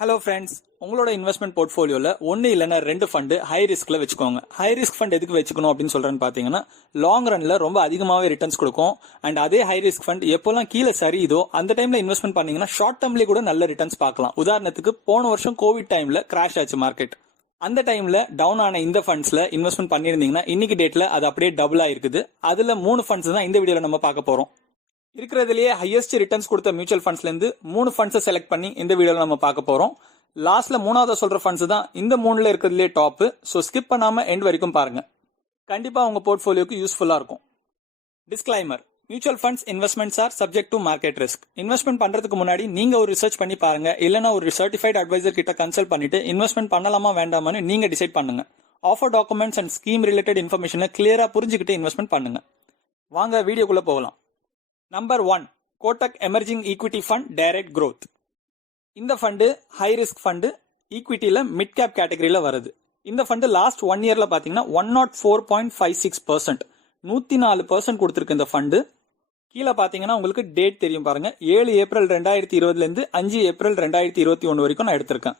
Hello friends, உங்களோட investment போர்ட்ஃபோலியோல ஒன்னு இல்லைன்னா ரெண்டு ஃபண்டு ஹை ரிஸ்க்ல வச்சுக்கோங்க. ஹை ரிஸ்க் ஃபண்ட் எதுக்கு வச்சுக்கணும் அப்படின்னு சொல்றேன்னு பாத்தீங்கன்னா, லாங் ரன்ல ரொம்ப அதிகமாவே ரிட்டர்ன்ஸ் கொடுக்கும். அண்ட் அதே ஹை ரிஸ்க் ஃபண்ட் எப்போல்லாம் கீழே சரியுதோ அந்த டைம்ல இன்வெஸ்ட்மெண்ட் பண்ணீங்கன்னா ஷார்ட் டேர்ம்லயே கூட நல்ல ரிட்டர்ன்ஸ் பார்க்கலாம். உதாரணத்துக்கு போன வருஷம் கோவிட் டைம்ல கிராஷ் ஆச்சு மார்க்கெட். அந்த டைம்ல டவுன் ஆன இந்த ஃபண்ட்ஸ்ல இன்வெஸ்ட்மெண்ட் பண்ணிருந்தீங்கன்னா இன்னைக்கு டேட்ல அது அப்படியே டபுள் ஆயிருக்குது. அதுல 3 ஃபண்ட்ஸ் தான் இந்த வீடியோல நம்ம பார்க்க போறோம். இருக்கிறதுலயே ஹையஸ்ட் ரிட்டர்ன்ஸ் கொடுத்த மியூச்சுவல் ஃபண்ட்ஸ்ல இருந்து 3 ஃபண்ட்ஸை செலக்ட் பண்ணி இந்த வீடியோல நம்ம பார்க்க போறோம். லாஸ்ட்ல மூணாவது சொல்ற ஃபண்ட்ஸ் தான் இந்த 3ல இருக்கிறதுலே டாப். சோ ஸ்கிப் பண்ணாம எண்ட் வரைக்கும் பாருங்க. கண்டிப்பா உங்க போர்ட்ஃபோலியோக்கு யூஸ்ஃபுல்லா இருக்கும். Disclaimer: mutual funds investments R subject to market risk. Investment பண்றதுக்கு முன்னாடி நீங்க ஒரு ரிசர்ச் பண்ணி பாருங்க. இல்லனா ஒரு சர்டிஃபைட் அட்வைசர் கிட்ட கன்சல்ட் பண்ணிட்டு இன்வெஸ்ட்மெண்ட் பண்ணலாமா வேண்டாமான்னு நீங்க டிசைட் பண்ணுங்க. Offer documents and scheme related இன்ஃபர்மேஷனை கிளியரா புரிஞ்சுக்கிட்டு இன்வெஸ்ட்மெண்ட் பண்ணுங்க. வாங்க வீடியோக்குள்ள போகலாம். Number 1, Kotak emerging equity fund direct growth. இந்த fund high risk fund, ஈக்விட்டியில mid cap கேட்டகரியில வருது. இந்த ஃபண்டு லாஸ்ட் 1 இயர்ல பாத்தீங்கன்னா 104.56%, 104% கொடுத்திருக்கு இந்த ஃபண்டு. கீழே பாத்தீங்கன்னா உங்களுக்கு டேட் தெரியும் பாருங்க. 7 ஏப்ரல் 2020 இருந்து 5 ஏப்ரல் 2021 வரைக்கும் நான் எடுத்திருக்கேன்.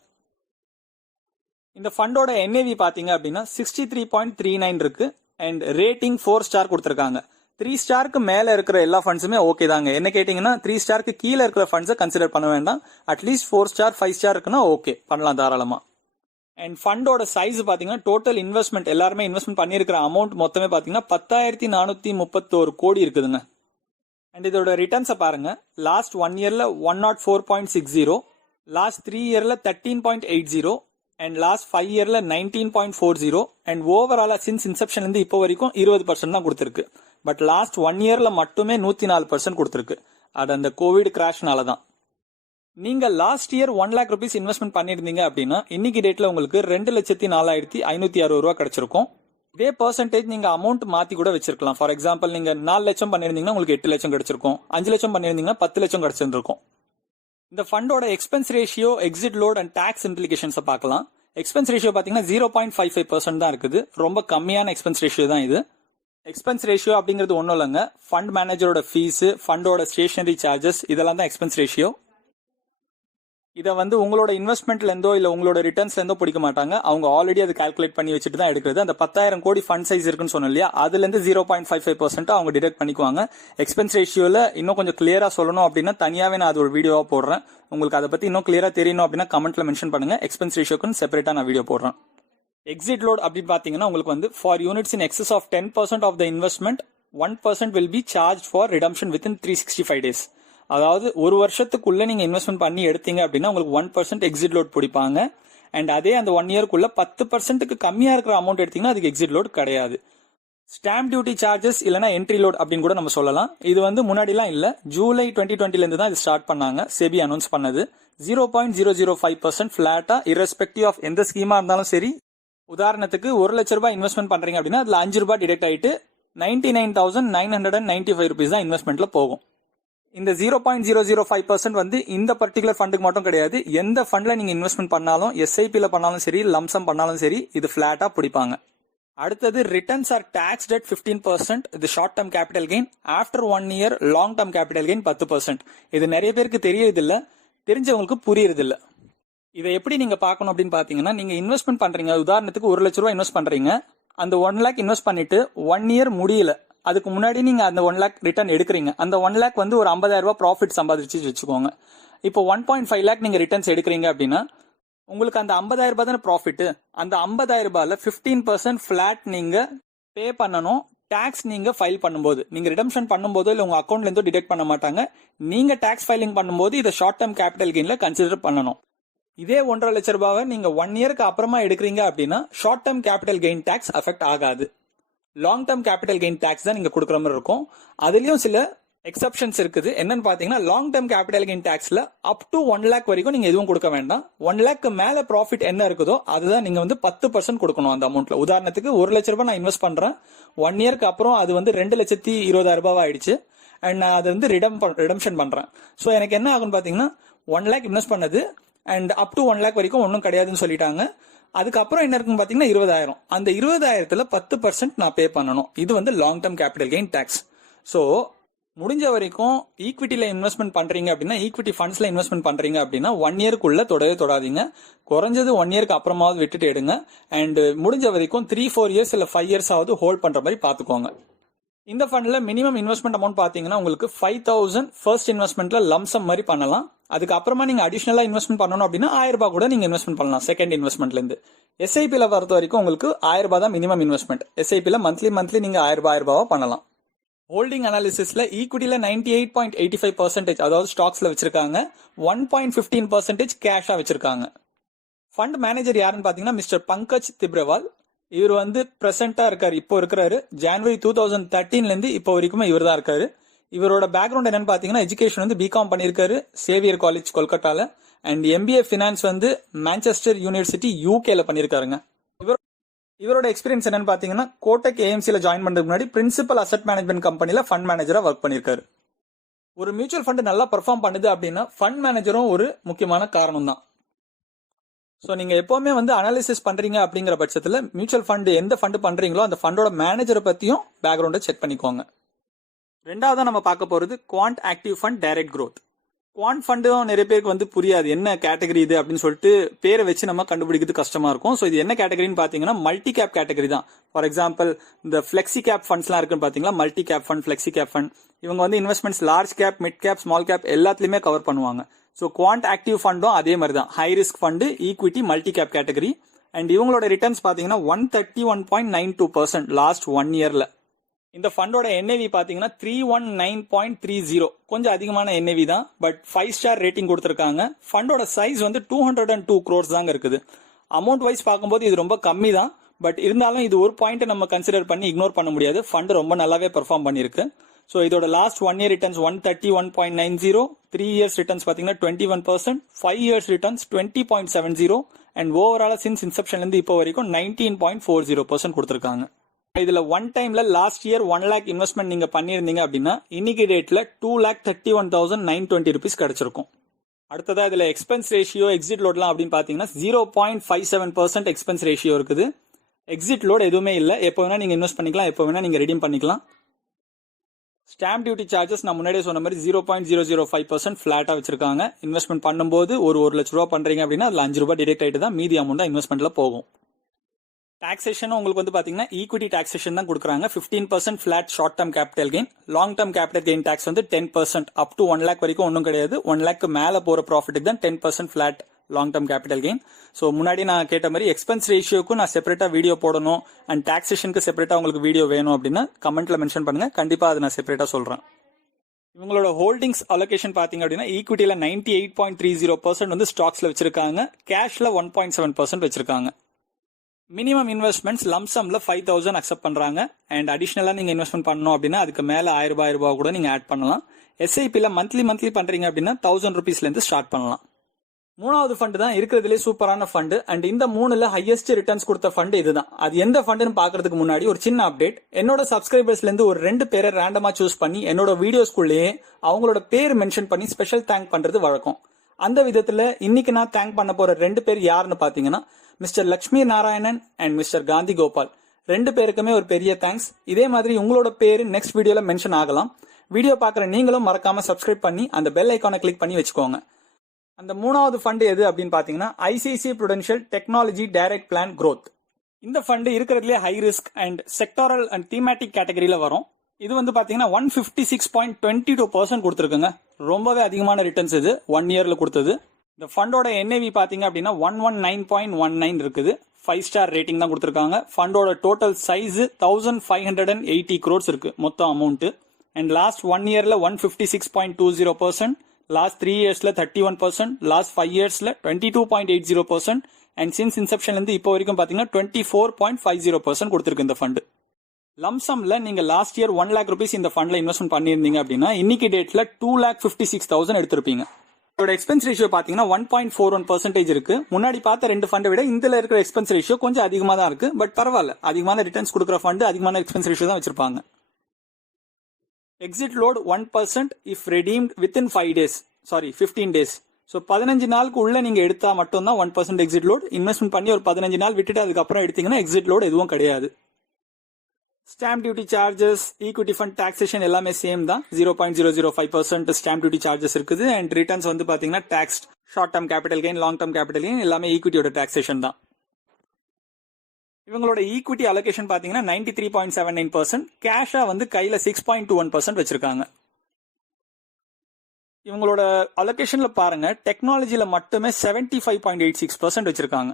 இந்த ஃபண்டோட NAV பாத்தீங்க அப்படின்னா 63.39 இருக்கு. அண்ட் ரேட்டிங் 4 ஸ்டார் கொடுத்திருக்காங்க. 3 ஸ்டாருக்கு மேல இருக்கிற எல்லா ஃபண்ட்ஸுமே ஓகே தாங்க. என்ன கேட்டீங்கன்னா 3 ஸ்டாருக்கு கீழே இருக்கிற ஃபண்ட்ஸை கன்சிடர் பண்ண வேண்டாம். அட்லீஸ்ட் 4 ஸ்டார் 5 ஸ்டார் இருக்குன்னா ஓகே பண்ணலாம் தாராளமா. அண்ட் ஃபண்டோட சைஸ் பாத்தீங்கன்னா டோட்டல் இன்வெஸ்ட்மெண்ட் எல்லாருமே இன்வெஸ்ட்மெண்ட் பண்ணிருக்கிற அமௌண்ட் மொத்தமே பாத்தீங்கன்னா 10,431 கோடி இருக்குதுங்க. அண்ட் இதோட ரிட்டர்ன்ஸை பாருங்க. லாஸ்ட் 1 இயர்ல 104.60, லாஸ்ட் 3 இயர்ல 13.80 அண்ட் லாஸ்ட் 5 இயர்ல 19.40 அண்ட் ஓவராலா சின்ஸ் இன்செப்ஷன்ல இருந்து இப்போ வரைக்கும் 20% தான் கொடுத்திருக்கு. பட் லாஸ்ட் 1 இயர்ல மட்டுமே 104% கொடுத்திருக்கு. அது அந்த கோவிட் கிராஷ்னால தான். நீங்க last year 1 lakh rupees investment பண்ணிருந்தீங்க அப்படின்னா இன்னைக்கு டேட்ல உங்களுக்கு 2,04,560 ரூபாய் கிடைச்சிருக்கும். இதே பெர்சன்டேஜ் நீங்க அமௌண்ட் மாத்தி கூட வச்சிருக்கலாம். ஃபார் எக்ஸாம்பிள் நீங்க 4 லட்சம் பண்ணிருந்தீங்கன்னா உங்களுக்கு 8 லட்சம் கிடைச்சிருக்கும். 5 லட்சம் பண்ணிருந்தீங்கன்னா 10 லட்சம் கிடைச்சிருக்கும். இந்த ஃபண்டோட expense ratio, exit load and tax implications பார்க்கலாம். எக்ஸ்பென்ஸ் ரேஷியோ பாத்தீங்கன்னா 0.55% தான் இருக்குது. ரொம்ப கம்மியான எக்ஸ்பென்ஸ் ரேஷியோ தான் இது. எக்ஸ்பென்ஸ் ரேஷியோ அப்படிங்கிறது ஒன்றும் இல்லைங்க. ஃபண்ட் மேனேஜரோட ஃபீஸ், ஃபண்டோட ஸ்டேஷனரி சார்ஜஸ் இதெல்லாம் தான் எக்ஸ்பென்ஸ் ரேஷியோ. இதை வந்து உங்களோட இன்வெஸ்ட்மெண்ட்ல இருந்தோ இல்ல உங்களோட ரிட்டர்ன்ஸ்ல இருந்தோ பிடிக்க மாட்டாங்க. அவங்க ஆல்ரெடி அது கால்குலேட் பண்ணி வச்சுட்டு தான் எடுக்கிறது. அந்த 10,000 கோடி ஃபண்ட் சைஸ் இருக்குன்னு சொன்னோம் இல்லையா, அதுல இருந்து 0.55% அவங்க டிடெக்ட் பண்ணிக்குவாங்க. எக்ஸ்பென்ஸ் ரேஷியோல இன்னும் கொஞ்சம் கிளியரா சொல்லணும் அப்படின்னா தனியாவே நான் அது ஒரு வீடியோவா போடுறேன். உங்களுக்கு அதை பத்தி இன்னும் கிளியரா தெரியணும் அப்படின்னா கமெண்ட்ல மென்ஷன் பண்ணுங்க. எக்ஸ்பென்ஸ் ரேஷியோக்கு செப்பரேட்டா நான் வீடியோ போடுறேன். எக்ஸிட் லோட் அப்படின்னு பாத்தீங்கன்னா உங்களுக்கு வந்து for units in excess of 10% of the investment 1% will be charge for redemption within 365 days. அதாவது ஒரு வருஷத்துக்குள்ள நீங்க இன்வெஸ்ட்மெண்ட் பண்ணி எடுத்தீங்க அப்படின்னா உங்களுக்கு 1% எக்ஸிட் லோட் பிடிப்பாங்க. அண்ட் அதே அந்த 1 இயர்க்குள்ள 10%க்கு கம்மியா இருக்கிற அமௌண்ட் எடுத்தீங்கன்னா அதுக்கு எக்ஸிட் லோட் கிடையாது. ஸ்டாம்ப் டியூட்டி சார்ஜஸ் இல்லனா என்ட்ரி லோட் அப்படின்னு கூட நம்ம சொல்லலாம். இது வந்து முன்னாடிலாம் இல்ல, ஜூலை 2020 இருந்து தான் இது ஸ்டார்ட் பண்ணாங்க. செபி அனௌன்ஸ் பண்ணது. 0.005% பிளாட்டா இரஸ்பெக்டிவ் ஆஃப் எந்த ஸ்கீமா இருந்தாலும் சரி. உதாரணத்துக்கு 1 லட்ச ரூபாய் இன்வெஸ்ட்மெண்ட் பண்றீங்க அப்படின்னா அதுல 5 ரூபாய் டிடெக்ட் ஆயிட்டு 99,995 rupees தான் இன்வெஸ்ட்மெண்ட்ல போகும். இந்த 0.005% வந்து இந்த பர்டிகுலர் ஃபண்டுக்கு மட்டும் கிடையாது. எந்த ஃபண்ட்ல நீங்க இன்வெஸ்ட்மெண்ட் பண்ணாலும், எஸ்ஐபில பண்ணாலும் சரி, லம்சம் பண்ணாலும் சரி, இது பிளாட்டா பிடிப்பாங்க. அடுத்தது ரிட்டர்ன்ஸ் ஆர் டாக்ஸ்ட் அட் 15%. இது short term capital gain. After 1 year long term capital gain 10%. இது நிறைய பேருக்கு தெரியறது இல்ல, தெரிஞ்சவங்களுக்கு புரியறது இல்ல. இதை எப்படி நீங்க பார்க்கணும் அப்படின்னு பாத்தீங்கன்னா, நீங்க இன்வெஸ்ட்மெண்ட் பண்றீங்க. உதாரணத்துக்கு 1 லட்ச ரூபாய் இன்வெஸ்ட் பண்றீங்க. அந்த 1 lakh இன்வெஸ்ட் பண்ணிட்டு 1 இயர் முடியல, அதுக்கு முன்னாடி நீங்க அந்த 1 lakh ரிட்டர்ன் எடுக்கிறீங்க. அந்த 1 lakh வந்து ஒரு 50,000 ரூபாய் ப்ராஃபிட் சம்பாதிச்சு வச்சுக்கோங்க. இப்போ 1.5 lakh நீங்க ரிட்டர்ன்ஸ் எடுக்கிறீங்க அப்படின்னா உங்களுக்கு அந்த 50,000 ரூபாய் தானே ப்ராஃபிட். அந்த 50,000 ரூபாயில 15% பிளாட் நீங்க பே பண்ணணும். டாக்ஸ் நீங்க ஃபைல் பண்ணும்போது, நீங்க ரிடம்ஷன் பண்ணும்போது இல்ல உங்க அக்கௌண்ட்ல இருந்தோ டிடெக்ட் பண்ண மாட்டாங்க. நீங்க டாக்ஸ் ஃபைலிங் பண்ணும்போது இதை ஷார்ட் டேர்ம் கேபிட்டல் கெயின்ல கன்சிடர் பண்ணணும். இதே 1.5 லட்ச ரூபாவை நீங்க 1 இயருக்கு அப்புறமா எடுக்கிறீங்க அப்படின்னா short term capital gain tax affect ஆகாது. Long term capital gain tax தான் நீங்க கொடுக்குற மாதிரி இருக்கும். அதுலயும் சில எக்ஸப்ஷன்ஸ் இருக்குது. என்னன்னு பாத்தீங்கன்னா, லாங் டேர்ம் கேபிட்டல் கெயின் டாக்ஸ்ல அப் டு 1 lakh வரைக்கும் நீங்க எதுவும் கொடுக்க வேண்டாம். 1 lakh மேல ப்ராஃபிட் என்ன இருக்குதோ அதுதான் நீங்க வந்து 10% கொடுக்கணும் அந்த அமௌண்ட்ல. உதாரணத்துக்கு 1 லட்ச ரூபாய் நான் இன்வெஸ்ட் பண்றேன். 1 இயருக்கு அப்புறம் அது வந்து 2,20,000 ரூபாய் ஆயிடுச்சு. அண்ட் நான் அதை வந்து ரிடம்ஷன் பண்றேன். ஸோ எனக்கு என்ன ஆகும்னு பாத்தீங்கன்னா, 1 lakh இன்வெஸ்ட் பண்ணது அண்ட் அப் டு 1 lakh வரைக்கும் ஒன்றும் கிடையாதுன்னு சொல்லிட்டாங்க. அதுக்கப்புறம் என்ன இருக்குன்னு பாத்தீங்கன்னா 20,000. அந்த 20,000த்துல 10% நான் பே பண்ணணும். இது வந்து long term capital gain tax. So முடிஞ்ச வரைக்கும் ஈக்விட்டியில் இன்வெஸ்ட்மெண்ட் பண்ணுறீங்க அப்படின்னா, ஈக்விட்டி ஃபண்ட்ஸில் இன்வெஸ்ட்மெண்ட் பண்ணுறீங்க அப்படின்னா 1 இயர்க்குள்ளே தொடாதீங்க. குறைஞ்சது 1 இயர்க்கு அப்புறமாவது விட்டுட்டு எடுங்க. அண்ட் முடிஞ்ச வரைக்கும் 3-4 இயர்ஸ் இல்லை 5 இயர்ஸ் ஆகுது ஹோல்ட் பண்ணுற மாதிரி பார்த்துக்கோங்க. இந்த ஃபண்டில் மினிமம் இன்வெஸ்ட்மெண்ட் அமௌண்ட் பார்த்தீங்கன்னா உங்களுக்கு 5,000 ஃபர்ஸ்ட் இன்வெஸ்ட்மெண்ட்ல லம்சம் மாதிரி பண்ணலாம். அதுக்கப்புறமா நீங்கள் அடிஷனலாக இன்வெஸ்ட்மெண்ட் பண்ணணும் அப்படின்னா 1000 ரூபாய் கூட நீங்கள் இன்வெஸ்ட்மெண்ட் பண்ணலாம் செகண்ட் இன்வெஸ்ட்மெண்ட்லேருந்து. எஸ்ஐபியில் பொறுத்த வரைக்கும் உங்களுக்கு 1000 ரூபாய் தான் மினிமம் இன்வெஸ்ட்மெண்ட். எஸ்ஐபியில் மந்த்லி நீங்கள் 1000 ரூபாய் பண்ணலாம். ஹோல்டிங் அனாலிசிஸ்ல ஈக்விட்டியில 98.85% அதாவது ஸ்டாக்ஸ்ல வச்சிருக்காங்க, 1.15% கேஷா வச்சிருக்காங்க. ஃபண்ட் மேனேஜர் யாருன்னு பாத்தீங்கன்னா மிஸ்டர் பங்கஜ் திப்ரவால். இவர் வந்து பிரசன்டா இருக்காரு, இப்போ இருக்கிறாரு. ஜனவரி 2013 இருந்து இப்போ வரைக்கும் இவர் தான் இருக்காரு. இவரோட பேக்ரவுண்ட் என்னன்னு பாத்தீங்கன்னா எஜுகேஷன் வந்து பிகாம் பண்ணியிருக்காரு சேவியர் காலேஜ் கொல்கட்டால. அண்ட் எம்பிஏ ஃபினான்ஸ் வந்து மான்செஸ்டர் யூனிவர்சிட்டி யூகேல பண்ணியிருக்காருங்க. இவரோட எக்ஸ்பீரியன்ஸ் என்னன்னு பாத்தீங்கன்னா கோட்டக் ஏஎம்சில ஜாயின் பண்றதுக்கு முன்னாடி பிரின்சிபல் அசெட் மேனேஜ்மெண்ட் கம்பெனில ஃபண்ட் மேனேஜரா ஒர்க் பண்ணிருக்காரு. ஒரு மியூச்சுவல் ஃபண்ட் நல்லா பெர்ஃபார்ம் பண்ணுது அப்படின்னா ஃபண்ட் மேனேஜரும் ஒரு முக்கியமான காரணம் தான். ஸோ நீங்க எப்பவுமே வந்து அனாலிசிஸ் பண்றீங்க அப்படிங்கிற பட்சத்தில் மியூச்சுவல் ஃபண்ட் எந்த ஃபண்ட் பண்றீங்களோ அந்த ஃபண்டோட மேனேஜரை பத்தியும் பேக்ரவுண்டை செக் பண்ணிக்கோங்க. ரெண்டாவதா நம்ம பார்க்க போறது quant active fund direct growth. Quant ஃபண்டும் நிறைய பேருக்கு வந்து புரியாது என்ன கேட்டகரி இது அப்படின்னு சொல்லிட்டு பேரை வச்சு நம்ம கண்டுபிடிக்கிறது கஷ்டமா இருக்கும். ஸோ இது என்ன கேட்டகரின்னு பாத்தீங்கன்னா மல்டி கேப் கேட்டகரி தான். ஃபார் எக்ஸாம்பிள் இந்த ஃபிளெக்சி கேப் ஃபண்ட்ஸ்லாம் இருக்குன்னு பாத்தீங்களா, multi cap fund, flexi cap fund. இவங்க வந்து investments large cap, mid cap, small cap எல்லாத்துலயுமே கவர் பண்ணுவாங்க. ஸோ குவாண்ட் ஆக்டிவ் ஃபண்டும் அதே மாதிரி தான், high risk fund, equity, multi cap category. And இவங்களோட ரிட்டர்ன்ஸ் பாத்தீங்கன்னா 131.92% லாஸ்ட் 1 இயர்ல. இந்த ஃபண்டோட என்ஏவி பாத்தீங்கன்னா 319.30, கொஞ்சம் அதிகமான என்ஏவி தான். பட் 5 ஸ்டார் ரேட்டிங் கொடுத்திருக்காங்க. ஃபண்டோட சைஸ் வந்து 202 crores தாங்க இருக்குது. அமௌண்ட் வைஸ் பார்க்கும்போது இது ரொம்ப கம்மி தான். பட் இருந்தாலும் இது ஒரு பாயிண்ட் நம்ம கன்சிடர் பண்ணி இக்னோர் பண்ண முடியாது. ஃபண்ட் ரொம்ப நல்லாவே பெர்ஃபார்ம் பண்ணிருக்கு. ஸோ இதோட last 1 year returns 131.90, 3 years returns பாத்தீங்கன்னா 21%, 5 years returns 20.70, and overall since இன்செப்ஷன்ல இருந்து இப்போ வரைக்கும் 19.40% கொடுத்திருக்காங்க. இதுல ஒன் டைம்ல லாஸ்ட் இயர் 1 lakh இன்வெஸ்ட்மெண்ட் நீங்க பண்ணிருந்தீங்க அப்படின்னா இன்னைக்கு டேட்ல 2,31,920 rupees கிடைச்சிருக்கும். அடுத்ததா இதுல எக்ஸ்பென்ஸ் ரேஷியோ, எக்ஸிட் லோட்லாம் அப்படின்னு பாத்தீங்கன்னா 0.57% எக்ஸ்பென்ஸ் ரேஷியோ இருக்குது. எக்ஸிட் லோட் எதுவுமே இல்லை, எப்போ வேணா நீங்க இன்வெஸ்ட் பண்ணிக்கலாம், எப்போ வேணா நீங்க ரெடீம் பண்ணிக்கலாம். ஸ்டாம்ப் டியூட்டி சார்ஜஸ் நான் முன்னாடியே சொன்ன மாதிரி 0.005% ஃபிளாட்டா வச்சிருக்காங்க. இன்வெஸ்ட்மெண்ட் பண்ணும்போது ஒரு லட்ச ரூபா பண்றீங்க அப்படின்னா அதுல 5 ரூபாய் டிடெக்ட் ஆயிட்டு தான் மீதி அமௌண்ட் இன்வெஸ்ட்மெண்ட்ல போகும். டாக்ஸேஷன் உங்களுக்கு வந்து பாத்தீங்கன்னா ஈக்விட்டி டாக்ஸேஷன் தான் கொடுக்குறாங்க. 15% flat short term capital gain. Long term capital gain tax வந்து 10%, அப் டு 1 lakh வரைக்கும் ஒன்றும் கிடையாது. 1 lakh மேல போற ப்ராஃபிட்டுக்கு தான் 10% flat long term capital gain. So முன்னாடி நான் கேட்ட மாதிரி எக்ஸ்பென்ஸ் ரேஷியோக்கும் நான் செப்பரேட்டா வீடியோ போடணும் அண்ட் டாக்ஸேஷனுக்கு செப்பரேட்டா உங்களுக்கு வீடியோ வேணும் அப்படின்னா கமெண்ட்ல மென்ஷன் பண்ணுங்க, கண்டிப்பா அதை நான் செப்பரேட்டா சொல்றேன். இவங்களோட ஹோல்டிங்ஸ் அலோகேஷன் பாத்தீங்க அப்படின்னா ஈக்விட்டியில 98.30% வந்து ஸ்டாக்ஸ்ல வச்சிருக்காங்க, கேஷ்ல 1.7% வச்சிருக்காங்க. மினிமம் இன்வெஸ்ட்மெண்ட்ஸ் லம்சம்ல 5,000 அக்செப்ட் பண்றாங்க. அண்ட் அடிஷனலா நீங்க இன்வெஸ்ட்மெண்ட் பண்ணணும் அப்படின்னா அதுக்கு மேல 1000 ரூபாய் கூட நீங்க ஆட் பண்ணலாம். எஸ்ஐபில மந்த்லி பண்றீங்க அப்படின்னா 1000 rupeesல இருந்து ஸ்டார்ட் பண்ணலாம். மூணாவது ஃபண்ட் தான் இருக்கிறதுலே சூப்பரான ஃபண்ட். அண்ட் இந்த 3ல ஹையஸ்ட் ரிட்டர்ன்ஸ் கொடுத்த ஃபண்ட் இதுதான். அது எந்த ஃபண்ட்னு பாக்குறதுக்கு முன்னாடி ஒரு சின்ன அப்டேட். என்னோட சப்ஸ்கிரைபர்ஸ்ல இருந்து ஒரு 2 பேரை ரேண்டமா சூஸ் பண்ணி என்னோட வீடியோஸ்குள்ளேயே அவங்களோட பேர் மென்ஷன் பண்ணி ஸ்பெஷல் தேங்க் பண்றது வழக்கம். அந்த விதத்துல இன்னைக்கு நான் தேங்க் பண்ண போற 2 பேர் யாருன்னு பாத்தீங்கன்னா mister Lakshmi Narayanan and mister Gandhi Gopal. 2 பேருக்குமே ஒரு பெரிய தேங்க்ஸ். இதே மாதிரி உங்களோட பேரு நெக்ஸ்ட் வீடியோல மென்ஷன் ஆகலாம். வீடியோ பாக்குற நீங்களும் மறக்காம சப்ஸ்கிரைப் பண்ணி அந்த பெல் ஐக்கானை கிளிக் பண்ணி வச்சுக்கோங்க. அந்த மூணாவது ஃபண்ட் எது அப்படின்னு பாத்தீங்கன்னா ICICI Prudential technology direct plan growth. இந்த ஃபண்ட் இருக்கிறதுலே high risk and sectoral and thematic கேட்டகரியில வரும். இது வந்து பாத்தீங்கன்னா 156.22% கொடுத்துருக்குங்க. ரொம்பவே அதிகமான ரிட்டர்ன்ஸ் இது 1 இயர்ல கொடுத்தது. இந்த ஃபண்டோட என்ஏவி பாத்தீங்க அப்படின்னா 119.19 இருக்குது. 5 ஸ்டார் ரேட்டிங் தான் கொடுத்திருக்காங்க. ஃபண்டோட டோட்டல் சைஸ் 1,580 crores இருக்கு மொத்தம் அமௌண்ட். அண்ட் லாஸ்ட் 1 இயர்ல 156.20%, லாஸ்ட் 3 இயர்ஸ்ல 31%, லாஸ்ட் 5 இயர்ஸ்ல 22.80%, அண்ட் சின்ஸ் இன்செப்ஷன்ல இருந்து இப்போ வரைக்கும் பாத்தீங்கன்னா 24.50% கொடுத்திருக்கு இந்த ஃபண்ட். லம்சம்ல நீங்க லாஸ்ட் இயர் 1 lakh rupees இந்த ஃபண்ட்ல இன்வெஸ்ட்மெண்ட் பண்ணிருந்தீங்க அப்படின்னா இன்னைக்கு டேட்ல 2,56,000 எடுத்திருப்பீங்க. இதோட எக்ஸ்பென்ஸ் ரேஷியோ பாத்தீங்கன்னா 1.41% இருக்கு. முன்னாடி பார்த்த 2 ஃபண்டை விட இதுல இருக்கிற எக்ஸ்பென்ஸ் ரேஷியோ கொஞ்சம் அதிகமா தான் இருக்கு. பட் பரவாயில்ல, அதிகமான ரிட்டர்ன்ஸ் கொடுக்குற ஃபண்ட் அதிகமான எக்ஸ்பென்ஸ் ரேஷியோ தான் வச்சிருப்பாங்க. Exit load 1% if redeemed within 15 days. So 15 நாளுக்கு உள்ள நீங்க எடுத்தா மட்டும் தான் 1% எக்ஸிட் லோட். இன்வெஸ்ட்மெண்ட் பண்ணி ஒரு 15 நாள் விட்டுட்டு அதுக்கப்புறம் எடுத்தீங்கன்னா எக்ஸிட் லோட் எதுவும் கிடையாது. Stamp duty charges, equity fund taxation எல்லாமே சேம் தான். 0.005% ஸ்டாம்ப் டியூட்டி சார்ஜஸ் இருக்குது. அண்ட் ரிட்டர்ன்ஸ் வந்து பாத்தீங்கன்னா tax, short term capital gain, long term capital gain எல்லாமே ஈக்விட்டியோட டாக்ஸேஷன் தான். இவங்களோட ஈக்விட்டி அலோகேஷன் பாத்தீங்கன்னா 93.79%, கேஷா வந்து கையில 6.21% வச்சிருக்காங்க. இவங்களோட அலோகேஷன்ல பாருங்க, டெக்னாலஜில மட்டுமே 75.86% வச்சிருக்காங்க.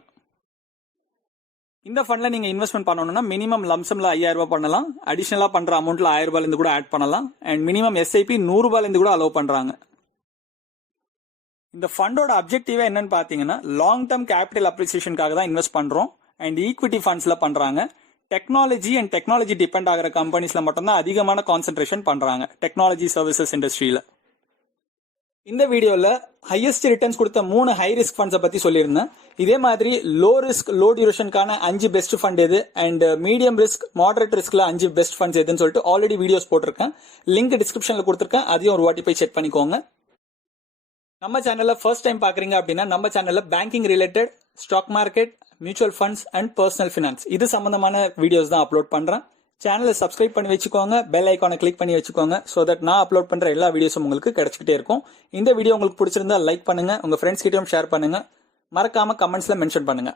இந்த ஃபண்ட்ல நீங்க இன்வெஸ்ட்மெண்ட் பண்ணணும்னா மினிமம் லம்சம்ல 5000 ரூபாய் பண்ணலாம். அடிஷனலா பண்ற அமௌண்ட்ல 1000 ரூபாயில இருந்து கூட ஆட் பண்ணலாம். அண்ட் மினிமம் எஸ்ஐபி 100 ரூபாயில இருந்து கூட அலோவ் பண்றாங்க. இந்த ஃபண்டோட அப்ஜெக்டிவா என்னன்னு பாத்தீங்கன்னா, லாங் டேர்ம் கேபிட்டல் அப்ரிசியேஷனுக்காக தான் இன்வெஸ்ட் பண்றோம். அண்ட் ஈக்விட்டி ஃபண்ட்ஸ்ல பண்றாங்க. டெக்னாலஜி அண்ட் டெக்னாலஜி டிபெண்ட் ஆகிற கம்பெனிஸ்ல மட்டும்தான் அதிகமான கான்சென்ட்ரேஷன் பண்றாங்க, டெக்னாலஜி சர்வீசஸ் இண்டஸ்ட்ரியில. இந்த வீடியோல ஹையஸ்ட் ரிட்டர்ன்ஸ் கொடுத்த 3 ஹை ரிஸ்க் ஃபண்ட்ஸை பத்தி சொல்லியிருந்தேன். இதே மாதிரி லோ ரிஸ்க் லோ டியூரேஷனுக்கான 5 பெஸ்ட் ஃபண்ட் எது, அண்ட் மீடியம் ரிஸ்க் மாடரேட் ரிஸ்க்ல 5 பெஸ்ட் ஃபண்ட்ஸ் எதுன்னு சொல்லிட்டு ஆல்ரெடி வீடியோஸ் போட்டிருக்கேன். லிங்க் டிஸ்கிரிப்ஷன்ல கொடுத்துருக்கேன், அதையும் ஒரு வாட்டி போய் செக் பண்ணிக்கோங்க. நம்ம சேனல்ல ஃபர்ஸ்ட் டைம் பாக்குறீங்க அப்படின்னா நம்ம சேனல்ல banking related, stock market, mutual funds and personal finance இது சம்பந்தமான வீடியோஸ் தான் அப்லோட் பண்றேன். சேனலை சப்ஸ்கிரைப் பண்ணி வச்சுக்கோங்க, பெல் ஐக்கானை கிளிக் பண்ணி வச்சுக்கோங்க. ஸோ தட் நான் அப்லோட் பண்ற எல்லா வீடியோஸும் உங்களுக்கு கிடைச்சிக்கிட்டே இருக்கும். இந்த வீடியோ உங்களுக்கு பிடிச்சிருந்தா லைக் பண்ணுங்க, உங்க ஃப்ரெண்ட்ஸ் கிட்டயும் ஷேர் பண்ணுங்க. மறக்காம கமெண்ட்ஸ்ல மென்ஷன் பண்ணுங்க.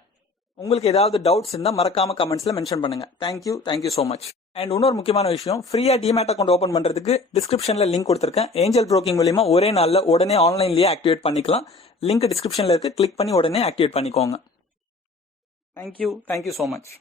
உங்களுக்கு ஏதாவது டவுட்ஸ் இருந்தா மறக்காம கமெண்ட்ஸ்ல மென்ஷன் பண்ணுங்க. Thank you so much. அண்ட் இன்னொரு முக்கியமான விஷயம், ஃப்ரீயா டிமேட் அக்கௌண்ட் ஓபன் பண்றதுக்கு டிஸ்கிரிப்ஷன்ல லிங்க் கொடுத்திருக்கேன். ஏஞ்சல் புரோக்கிங் மூலமா ஒரே நாள்ல உடனே ஆன்லைன்லயே ஆக்டிவேட் பண்ணிக்கலாம். லிங்க் டிஸ்கிரிப்ஷன்ல இருக்கு, கிளிக் பண்ணி உடனே ஆக்டிவேட் பண்ணிக்கோங்க. Thank you so much.